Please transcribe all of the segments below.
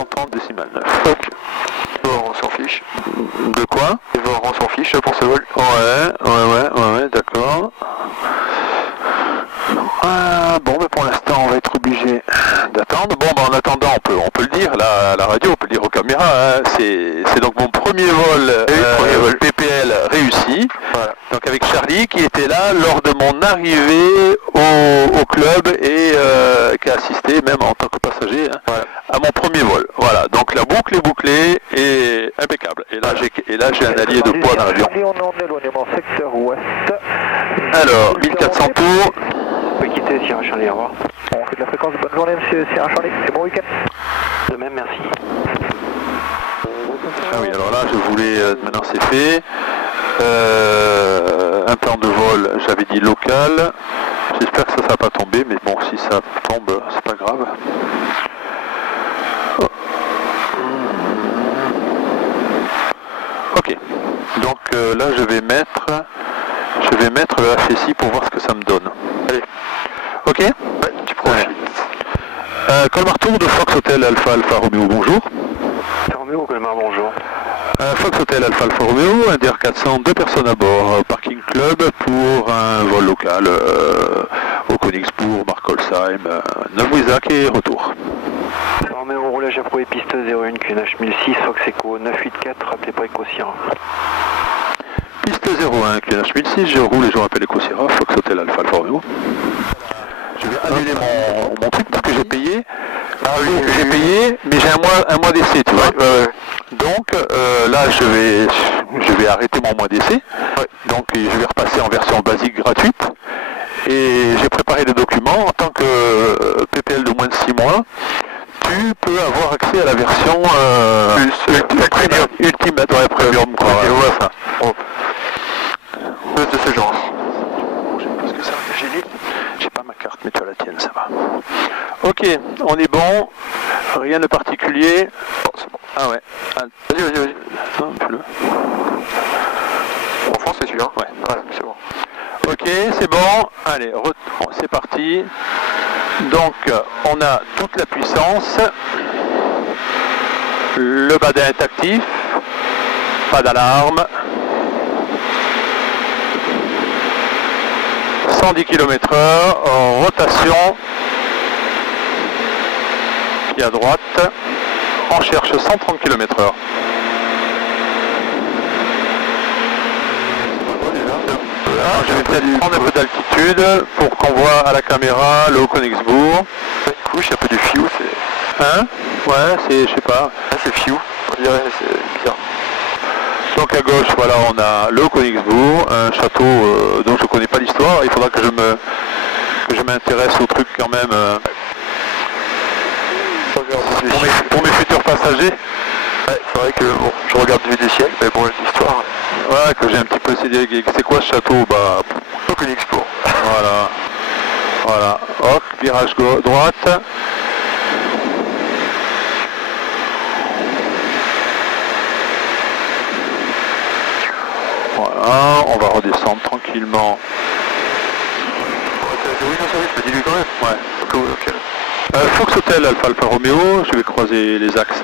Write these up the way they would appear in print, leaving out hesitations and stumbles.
130 décimal 9. Ok. Bon, on s'en fiche. De quoi? On s'en fiche pour ce vol. Ouais, d'accord. Bon, mais pour l'instant, on va être obligé d'attendre. Bon, en attendant, on peut le dire, à la radio, on peut le dire aux caméras. Hein, c'est donc mon premier vol, PPL réussi. Voilà. Donc avec Charlie, qui était là lors de mon arrivée au club et qui a assisté, même en tant que passager, hein, voilà, à mon premier vol. Voilà, donc la boucle est bouclée et impeccable. Et là, j'ai un allié de poids dans l'avion. Alors, 1400 tours. Vous pouvez quitter Sierra Charlie, au revoir. On fait de la fréquence, bonne journée monsieur Sierra Charlie, et bon week-end. De même, merci. Ah oui, alors là, je voulais, maintenant c'est fait, un plan de vol, j'avais dit local, j'espère que ça ne va pas tomber, mais bon, si ça tombe, c'est pas grave. Ok, donc là, je vais mettre le HSI pour voir ce que ça me donne. Allez. Ok? Ouais, tu profites. Colmar Tour de Fox Hotel Alpha Alpha Romeo, bonjour. Romeo, Colmar, bonjour. Fox Hotel Alpha Alpha Romeo, un DR400, 2 personnes à bord, Parking Club pour un vol local au Königsbourg, Markolsheim, Neuwiesach et retour. Romeo, roulage approuvé, piste 01, QNH 1006, Fox Echo 984, rappelez pas Echo Sierra. Piste 01, QNH 1006, je roule et je rappelle Echo Sierra, Fox Hotel Alpha Alpha Romeo. Je vais annuler mon truc parce que j'ai payé. Ah oui, j'ai payé, mais j'ai un mois d'essai, tu vois. Donc là, je vais arrêter mon mois d'essai. Donc je vais repasser en version basique gratuite. Et j'ai préparé le document en tant que PPL de moins de 6 mois. Tu peux avoir accès à la version Ultimate, ouais, Premium, quoi. Et voilà ça. De ce genre. Parce que ça, j'ai pas ma carte, mais tu as la tienne, ça va. Ok, on est bon. Rien de particulier. Bon, c'est bon. Ah ouais. Vas-y. Attends, fais-le. En France, c'est celui-là. Ouais, c'est bon. Ok, c'est bon. Allez, c'est parti. Donc, on a toute la puissance. Le badin est actif. Pas d'alarme. 110 km/h, en rotation, pied à droite, on cherche 130 km/h. Je vais peut-être prendre un peu d'altitude pour qu'on voit à la caméra le Haut-Königsbourg. Du coup, il y a un peu du fiou, c'est... Hein? Ouais, c'est, je sais pas. Ah, c'est fiou, on dirait, c'est bizarre. Donc à gauche, voilà, on a le Königsbourg, un château dont je ne connais pas l'histoire. Il faudra que je m'intéresse au truc quand même pour mes futurs passagers. Ouais, c'est vrai que bon, je regarde du ciel, mais bon, l'histoire. Ouais, que j'ai un petit peu. C'est quoi ce château? Bah, le Königsbourg. Voilà. Hop, virage droite. Voilà, on va redescendre tranquillement. Oui, non, ça va, je me dis lui quand même. Ouais. Ok. Fox Hotel Alpha Alpha Romeo, je vais croiser les axes.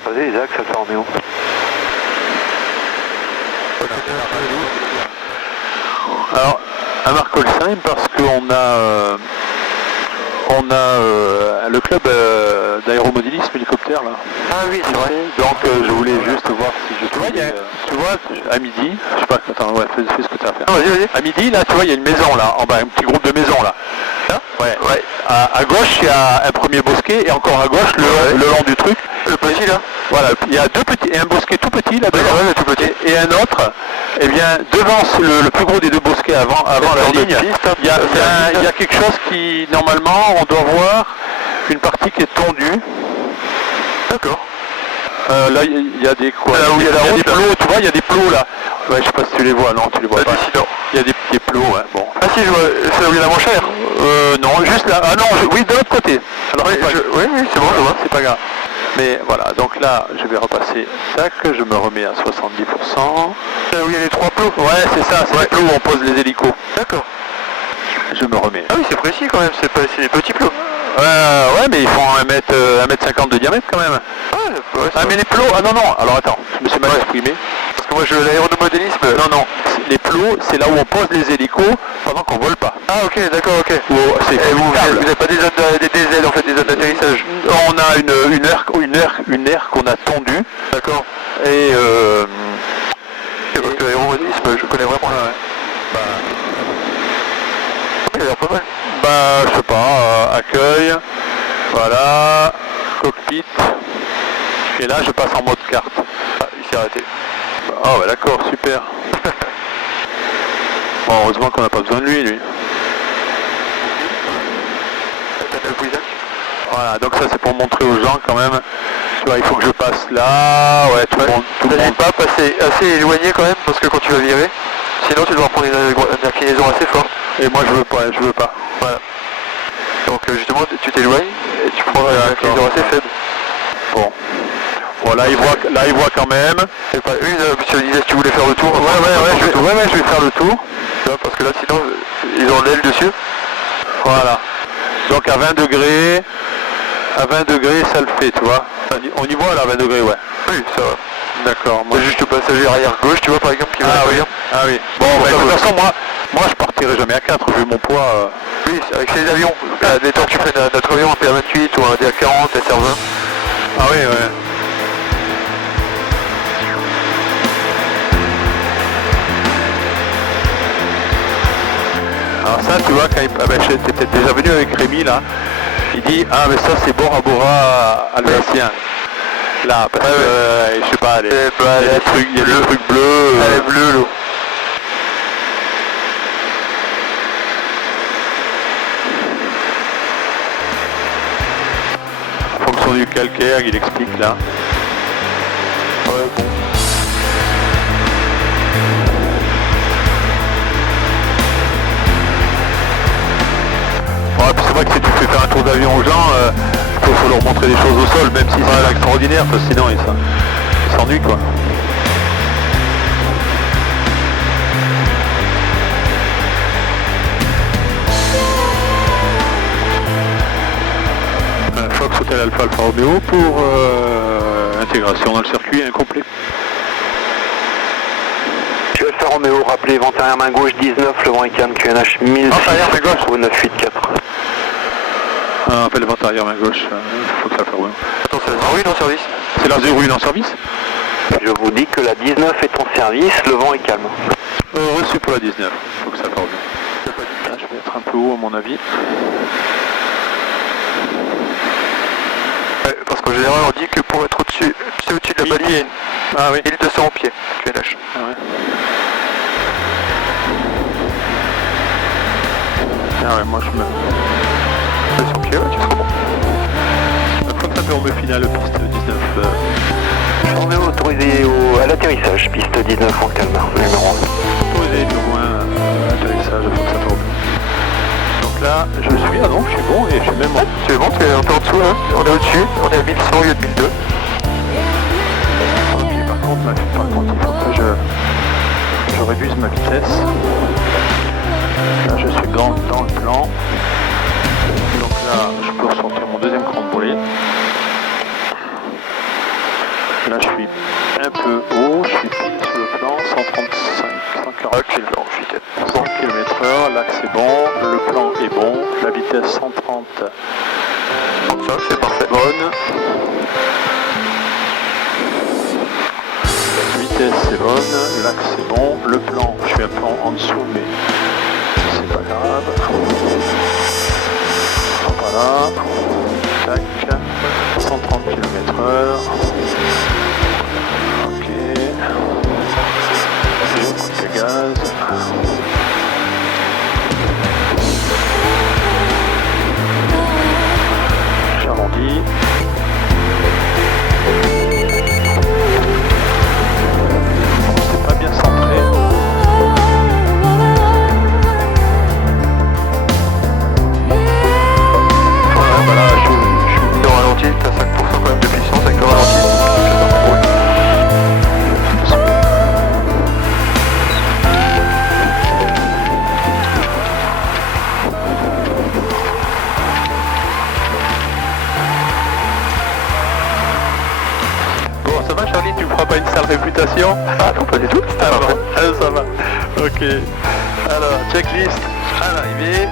Croiser les axes Alpha Romeo. Alors, à Markolsheim, parce qu'on a... le club d'aéromodélisme hélicoptère là. Ah oui, c'est vrai. Donc je voulais juste voir si je trouvais... Tu vois, à midi, je sais pas, attends, ouais, fais ce que tu as à faire. Vas-y. À midi, là, tu vois, il y a une maison là, en bas, un petit groupe de maisons là. Là ouais. À gauche, il y a un premier bosquet et encore à gauche, le long du truc. Le petit là. Voilà, il y a deux petits, et un bosquet tout petit là devant, tout petit, et un autre. Eh bien, devant le plus gros des deux bosquets avant la ligne, il y a quelque chose qui, normalement, on doit voir une partie qui est tondue. D'accord. Là, il y a des quoi? Il y a des plots, tu vois, il y a des plots là. Ouais, je sais pas si tu les vois, non, tu les vois pas. Il y a des petits plots, ouais, bon. Ah si, je vois, c'est là où il y a la manchère. Non, juste là, ah non, oui, de l'autre côté. Alors, oui, c'est bon, je vois, c'est pas grave. Mais voilà, donc là, je vais repasser, tac, je me remets à 70%. Là où il y a les trois plots. Ouais, c'est ça, c'est les plots où on pose les hélicos. D'accord. Je me remets. Ah oui, c'est précis quand même, c'est des petits plots. Ouais, mais ils font 1m50 de diamètre quand même. Ah, mais les plots, non, alors attends, je me suis mal exprimé. Parce que moi, l'aérodémodélisme... Non, les plots, c'est là où on pose les hélicos pendant qu'on vole pas. Ah, ok, d'accord, ok. C'est vous n'avez pas des ailes, en fait, des zones d'atterrissage? On a une aire qu'on a tondue. D'accord. Et parce que l'aérodélisme, je connais vraiment. Il a l'air pas mal. Je sais pas, accueil, voilà, cockpit, et là je passe en mode carte. Ah, il s'est arrêté. Ah ouais, d'accord, super. Bon, heureusement qu'on n'a pas besoin de lui. Voilà, donc ça c'est pour montrer aux gens quand même. Tu vois, il faut que je passe là, ouais, tout le monde. N'hésite pas à passer assez éloigné quand même, parce que quand tu vas virer, sinon tu dois prendre une inclinaison assez forte. Et moi je veux pas. Voilà. Donc justement tu t'éloignes et tu prends une inclinaison assez faible. Bon. Bon, là il voit quand même. Et pas une, tu disais que tu voulais faire le tour. Ouais, je vais faire le tour. Parce que là sinon ils ont l'aile dessus. Voilà. Donc à 20 degrés, ça le fait, tu vois. On y voit là, à 20 degrés, ouais. Oui, ça va. D'accord. C'est juste le passager arrière gauche, tu vois, par exemple, qui va oui. Ah oui. Bon, de toute façon, moi je partirai jamais à 4, vu mon poids. Oui, avec ces avions. Admettons que tu prennes notre avion, un PA28 ou un DA40, SR20. Ah oui, ouais. Alors ça, tu vois, j'étais peut-être déjà venu avec Rémi là, il dit « Ah mais ça c'est Bora Bora alsacien ». Là, parce que, je sais pas, il y a des trucs bleus. Elle est bleue, l'eau. En fonction du calcaire, il explique là. Ouais, bon. Ouais, puis c'est vrai que si tu fais faire un tour d'avion aux gens, faut leur montrer des choses au sol, même si c'est extraordinaire, parce que sinon ils s'ennuient quoi. Fox Hotel Alpha Alpha Romeo pour intégration dans le circuit incomplet. Tu vas le faire Roméo, rappelez vent arrière main gauche 19, le vent est calme, QNH 1006 au 984. Appel vent arrière main gauche, faut que ça fasse. Attends, c'est la 01 en service? C'est la 01 en service? Je vous dis que la 19 est en service, le vent est calme. Reçu pour la 19, faut que ça fasse. Là, je vais être un peu haut à mon avis. Parce qu'en général on dit que pour être au-dessus, c'est au-dessus de la balise, il descend en pied, QNH. Ah ouais. Ah ouais, moi je me... Descends en pied, ouais, tu seras bon. Une fois que ça permet au final, piste 19... Roméo autorisé à l'atterrissage, piste 19 en calme, numéro 1. Autorisé numéro 1, atterrissage, il faut que ça tourne. Donc là, je suis... Ah non, je suis bon et je suis même... Tu es bon, tu es un peu en dessous, hein. On est au-dessus, on est à 1100 au lieu de 1002. Ok, par contre, il faut que je réduise ma vitesse. Là, je suis dans le plan. Donc là, je peux ressortir mon deuxième cran de volée. Là, je suis un peu haut, je suis pile sur le plan, 135, 140 km/h, l'axe est bon, le plan est bon, la vitesse 130. Ça, c'est parfait. Bonne. La vitesse est bonne, l'axe est bon, le plan, je suis un peu en dessous, mais c'est pas grave. Voilà. Tac. 130 km/h. Ok. Je coupe le gaz. J'arrondis. C'est pas bien centré. Voilà, je suis au ralenti, t'as 5% quand même de puissance avec le ralenti. pas une sale réputation? Ah non, pas du tout. Ah bon, ça va. Ok. Alors, checklist à l'arrivée.